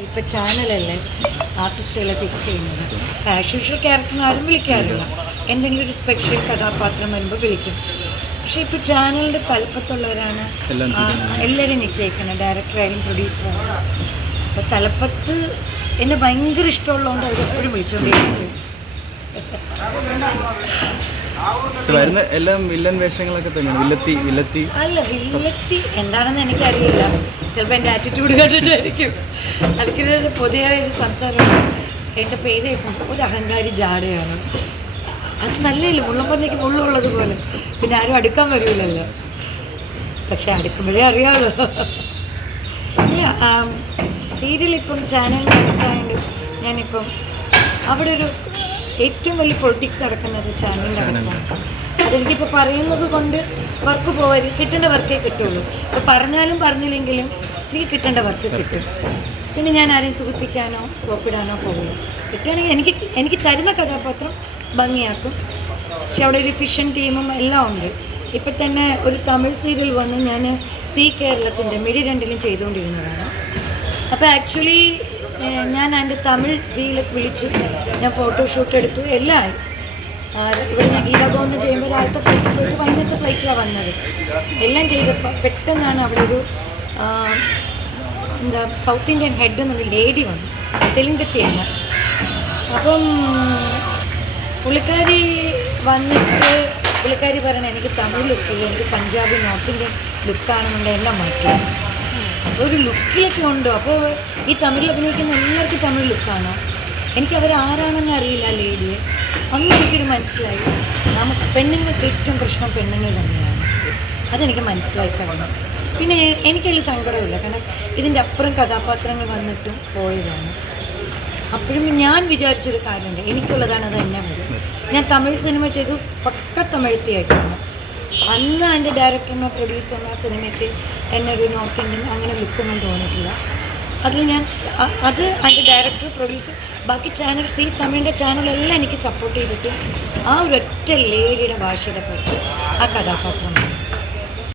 ഇപ്പൊ ചാനലല്ലേ? ആർട്ടിസ്റ്റുകളെ ഫിക്സ് ചെയ്യുന്നത്. ആസ് യൂഷ്വൽ ക്യാരക്ടറിന് ആരും വിളിക്കാറില്ല. എന്തെങ്കിലും ഒരു സ്പെഷ്യൽ കഥാപാത്രം വരുമ്പോൾ വിളിക്കും. പക്ഷെ ഇപ്പൊ ചാനലിന്റെ തലപ്പത്തുള്ളവരാണ് എല്ലാവരും നിശ്ചയിക്കുന്നത് ഡയറക്ടറായാലും പ്രൊഡ്യൂസറായാലും അപ്പൊ തലപ്പത്ത് എന്നെ ഭയങ്കര ഇഷ്ടമുള്ളതുകൊണ്ട് അവരെപ്പോഴും വിളിച്ചുകൊണ്ടിരിക്കും വരുന്ന എല്ലാം വില്ലൻ വേഷങ്ങളൊക്കെ തന്നെയാണ്. വില്ലത്തി വില്ലത്തി. അല്ല വില്ലത്തി എന്താണെന്ന് എനിക്കറിയില്ല. ചിലപ്പോൾ എന്റെ ആറ്റിറ്റ്യൂഡ് കണ്ടിട്ടായിരിക്കും അല്ലെങ്കിൽ പൊതുവെ ഒരു സംസാരമാണ് എന്റെ പേര് ഒരു അഹങ്കാരി ജാടയാണ്. അത് നല്ലതല്ലേ മുള്ളപ്പന്നേക്ക് മുള്ളുള്ളത് പോലെ. പിന്നെ ആരും അടുക്കാൻ വരില്ലല്ലോ പക്ഷെ അടുക്കുമ്പോഴേ അറിയാമല്ലോ ഇല്ല സീരിയൽ ഇപ്പം ചാനലിൽ അടുത്തായതുകൊണ്ട് ഞാനിപ്പം അവിടെ ഒരു ഏറ്റവും വലിയ പൊളിറ്റിക്സ് നടക്കുന്നത് ചാനലിന്റെ അടുത്താണ് അതെനിക്കിപ്പോൾ പറയുന്നത് കൊണ്ട് വർക്ക് പോകാൻ കിട്ടേണ്ട വർക്കേ കിട്ടുള്ളൂ. ഇപ്പോൾ പറഞ്ഞാലും പറഞ്ഞില്ലെങ്കിലും എനിക്ക് കിട്ടേണ്ട വർക്ക് കിട്ടും. പിന്നെ ഞാൻ ആരെയും സുഖിപ്പിക്കാനോ സോപ്പിടാനോ പോകില്ല കിട്ടുകയാണെങ്കിൽ എനിക്ക് എനിക്ക് തരുന്ന കഥാപാത്രം ഭംഗിയാക്കും. പക്ഷെ അവിടെ ഒരു ഫിഷൻ ടീമും എല്ലാം ഉണ്ട്. ഇപ്പം തന്നെ ഒരു തമിഴ് സീരിയൽ വന്ന് ഞാൻ സി കേരളത്തിന്റെ മിഴി രണ്ടിലും ചെയ്തുകൊണ്ടിരുന്നതാണ്. അപ്പോൾ ആക്ച്വലി ഞാൻ എന്റെ തമിഴ് സീല വിളിച്ചു. ഞാൻ ഫോട്ടോഷൂട്ട് എടുത്തു. എല്ലാം ഇവിടെ ഞാൻ ഗീതാഗോന്ന് ചെയ്യുമ്പോൾ രാവിലത്തെ ഫ്ലൈറ്റിൽ പോയിട്ട് വൈകുന്നേരത്തെ ഫ്ലൈറ്റിലാണ് വന്നത്. എല്ലാം ചെയ്തപ്പോൾ പെട്ടെന്നാണ് അവിടെ ഒരു എന്താ സൗത്ത് ഇന്ത്യൻ ഹെഡ് എന്നൊരു ലേഡി വന്നു. തെലുങ്കത്തിയാണ്. അപ്പം പുള്ളിക്കാരി വന്നിട്ട് പുള്ളിക്കാരി പറയണ എനിക്ക് തമിഴ് ലുക്കില്ല എനിക്ക് പഞ്ചാബി നോർത്ത് ഇന്ത്യൻ ലുക്കാണെന്നുണ്ടെങ്കിൽ എല്ലാം മാറ്റി ഒരു ലുക്കിലൊക്കെ ഉണ്ടോ അപ്പോൾ ഈ തമിഴിൽ അഭിനയിക്കുന്ന എല്ലാവർക്കും തമിഴ് ലുക്കാണോ എനിക്ക് അവർ ആരാണെന്ന് അറിയില്ല ലേഡിയെ ഒന്നും എനിക്കൊരു മനസ്സിലായി. നമുക്ക് പെണ്ണുങ്ങൾക്ക് ഏറ്റവും പ്രശ്നം പെണ്ണുങ്ങൾ തന്നെയാണ്. അതെനിക്ക് മനസ്സിലായി കഴിഞ്ഞു പിന്നെ എനിക്കതിൽ സങ്കടമില്ല. കാരണം ഇതിന്റെ അപ്പുറം കഥാപാത്രങ്ങൾ വന്നിട്ടും പോയതാണ്. അപ്പോഴും ഞാൻ വിചാരിച്ചൊരു കാര്യമുണ്ട് എനിക്കുള്ളതാണ് അത് തന്നെ വരും. ഞാൻ തമിഴ് സിനിമ ചെയ്തു പക്ക തമിഴ്ത്തിയായിട്ടാണ് അന്ന് എന്റെ ഡയറക്ടറിനോ പ്രൊഡ്യൂസറിനോ സിനിമയ്ക്ക് എന്നെ ഒരു നോർത്ത് ഇന്ത്യൻ അങ്ങനെ വിൽക്കുമെന്ന് തോന്നിയിട്ടില്ല. അതിൽ ഞാൻ അത് അതിന്റെ ഡയറക്ടർ പ്രൊഡ്യൂസർ ബാക്കി ചാനൽ സി തമിഴിന്റെ ചാനലെല്ലാം എനിക്ക് സപ്പോർട്ട് ചെയ്തിട്ട് ആ ഒരൊറ്റ ലേഡിയുടെ ഭാഷയുടെ പറ്റി ആ കഥാപാത്രം